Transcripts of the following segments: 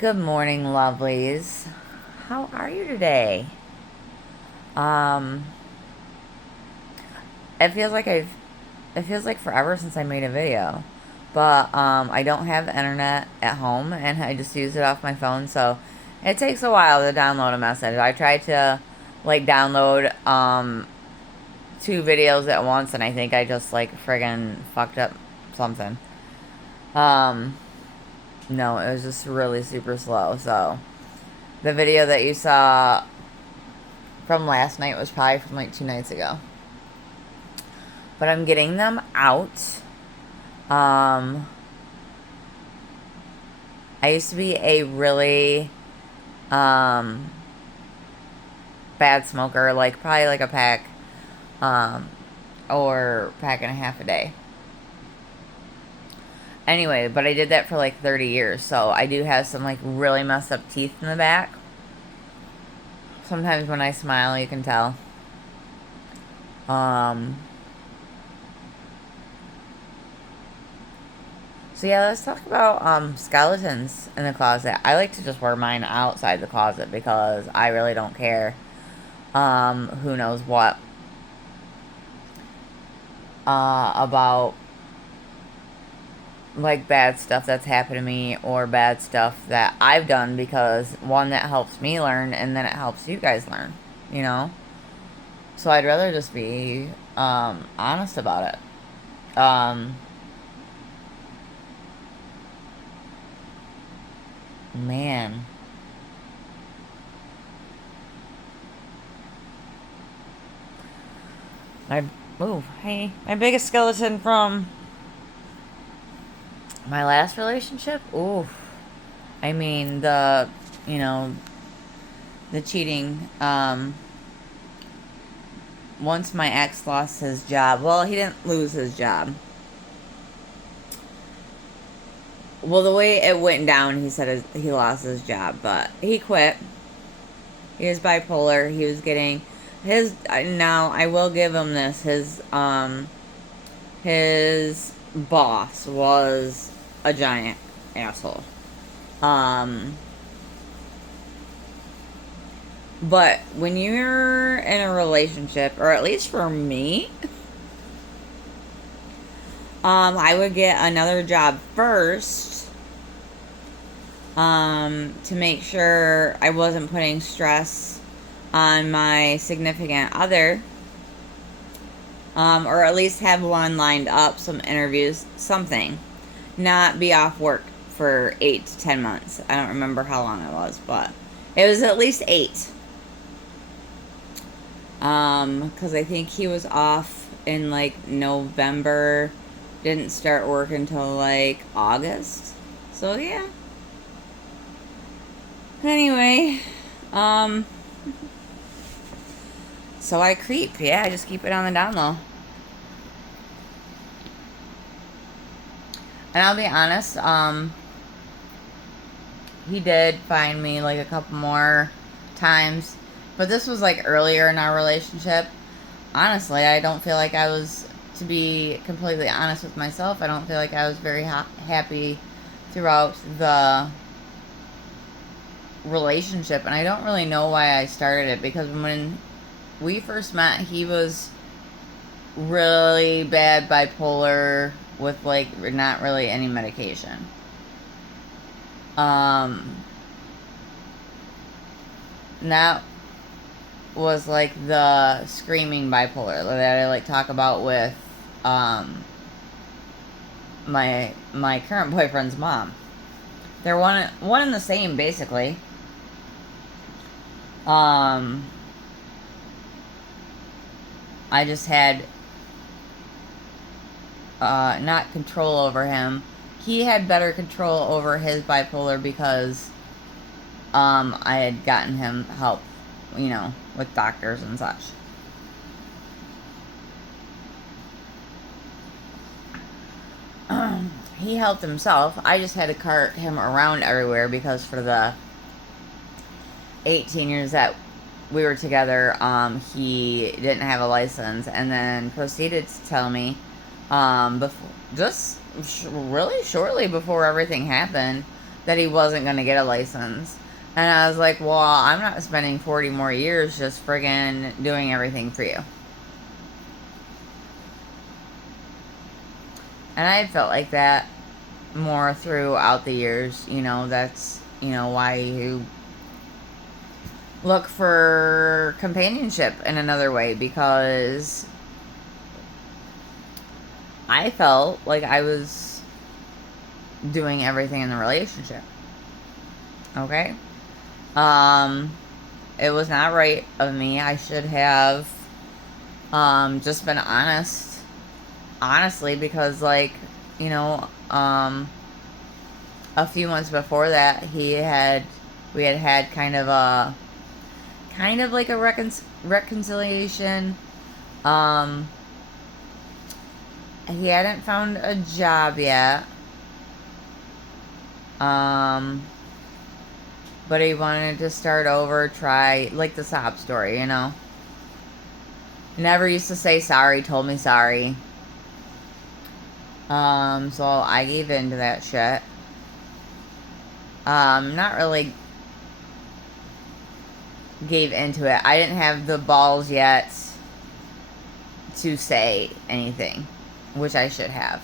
Good morning, lovelies. How are you today? Um, it feels like it feels like forever since I made a video, but I don't have internet at home, and I just use it off my phone, so it takes a while to download a message. I tried to like download two videos at once, and I think I just like friggin' fucked up something. Um, no, it was just really super slow. So the video that you saw from last night was probably from like 2 nights ago. But I'm getting them out. Um, I used to be a really um, bad smoker, like probably like a pack um, or pack and a half a day. Anyway, but I did that for like 30 years, so I do have some like really messed up teeth in the back. Sometimes when I smile, you can tell. Um, So yeah, let's talk about skeletons in the closet. I like to just wear mine outside the closet because I really don't care. Who knows what about like bad stuff that's happened to me or bad stuff that I've done, because one, that helps me learn, and then it helps you guys learn, you know? So I'd rather just be honest about it. Man. My hey, my biggest skeleton from my last relationship? Ooh. I mean, you know, the cheating. Once my ex lost his job, well, he didn't lose his job. Well, the way it went down, he said he lost his job, but he quit. He was bipolar. He was getting now I will give him this. His boss was a giant asshole. Um, But when you're in a relationship, or at least for me, I would get another job first, to make sure I wasn't putting stress on my significant other, or at least have one lined up, some interviews, something. Not be off work for 8 to 10 months. I don't remember how long it was, but it was at least 8. Because I think he was off in like November, didn't start work until like August. So yeah. Anyway, um, so I creep. Yeah, I just keep it on the down low. And I'll be honest, he did find me like a couple more times, but this was like earlier in our relationship. Honestly, I don't feel like I was, to be completely honest with myself, I don't feel like I was very happy throughout the relationship. And I don't really know why I started it, because when we first met, he was really bad bipolar with like not really any medication. That was like the screaming bipolar that I like talk about with my current boyfriend's mom. They're one and the same, basically. I just had not control over him. He had better control over his bipolar because I had gotten him help, with doctors and such. He helped himself. I just had to cart him around everywhere, because for the 18 years that we were together, he didn't have a license, and then proceeded to tell me, really shortly before everything happened, that he wasn't going to get a license. And I was like, well, I'm not spending 40 more years just friggin' doing everything for you. And I felt like that more throughout the years. You know, that's, you know, why you look for companionship in another way, because I felt like I was doing everything in the relationship. Okay? It was not right of me. I should have just been honest. Honestly, because, like, you know, a few months before that, we had kind of like a reconciliation. He hadn't found a job yet. But he wanted to start over, try, like the sob story, you know. Never used to say sorry, told me sorry. So I gave in to that shit. Not really gave into it. I didn't have the balls yet to say anything, which I should have.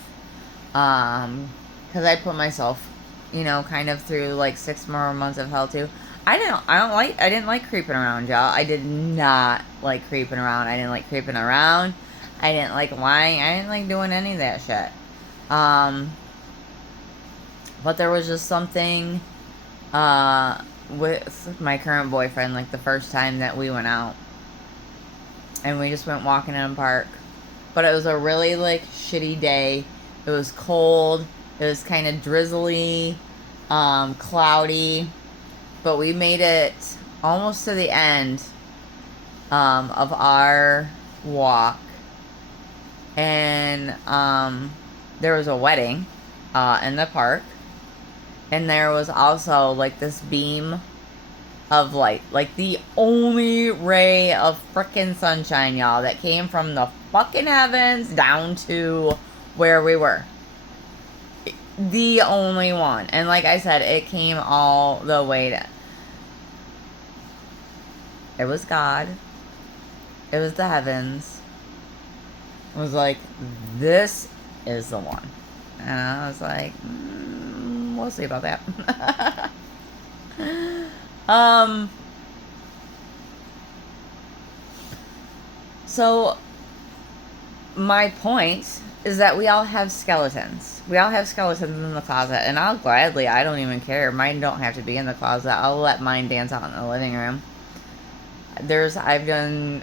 Because I put myself, you know, kind of through like 6 more months of hell too. I didn't like creeping around, y'all. I did not like creeping around. I didn't like creeping around. I didn't like lying. I didn't like doing any of that shit. But there was just something, with my current boyfriend, like the first time that we went out. And we just went walking in a park. But it was a really, like, shitty day. It was cold. It was kind of drizzly, cloudy. But we made it almost to the end of our walk. And there was a wedding in the park. And there was also, like, this beam of light. Like, the only ray of frickin' sunshine, y'all, that came from the fucking heavens down to where we were. The only one. And like I said, it came all the way to... It was God. It was the heavens. It was like, this is the one. And I was like, we'll see about that. So, my point is that we all have skeletons. We all have skeletons in the closet, and I don't even care. Mine don't have to be in the closet. I'll let mine dance out in the living room. I've done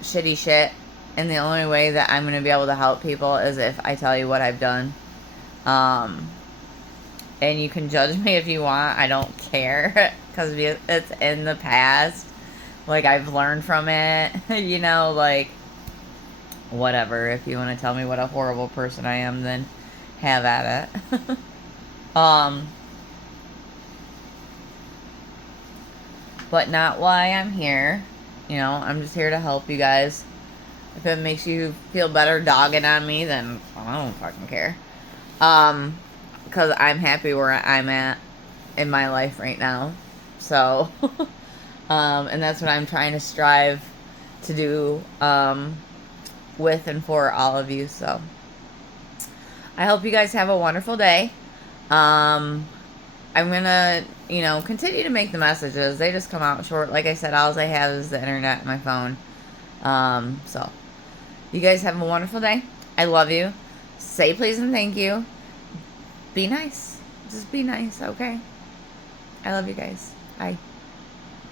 shitty shit, and the only way that I'm going to be able to help people is if I tell you what I've done. And you can judge me if you want. I don't care, because it's in the past. Like, I've learned from it. You know, like, whatever. If you want to tell me what a horrible person I am, then have at it. But not why I'm here. You know, I'm just here to help you guys. If it makes you feel better dogging on me, then I don't fucking care. Because I'm happy where I'm at in my life right now. So, and that's what I'm trying to strive to do, with and for all of you. So, I hope you guys have a wonderful day. I'm gonna, you know, continue to make the messages. They just come out short. Like I said, all I have is the internet and my phone. So, you guys have a wonderful day. I love you. Say please and thank you. Be nice. Just be nice, okay? I love you guys. Bye.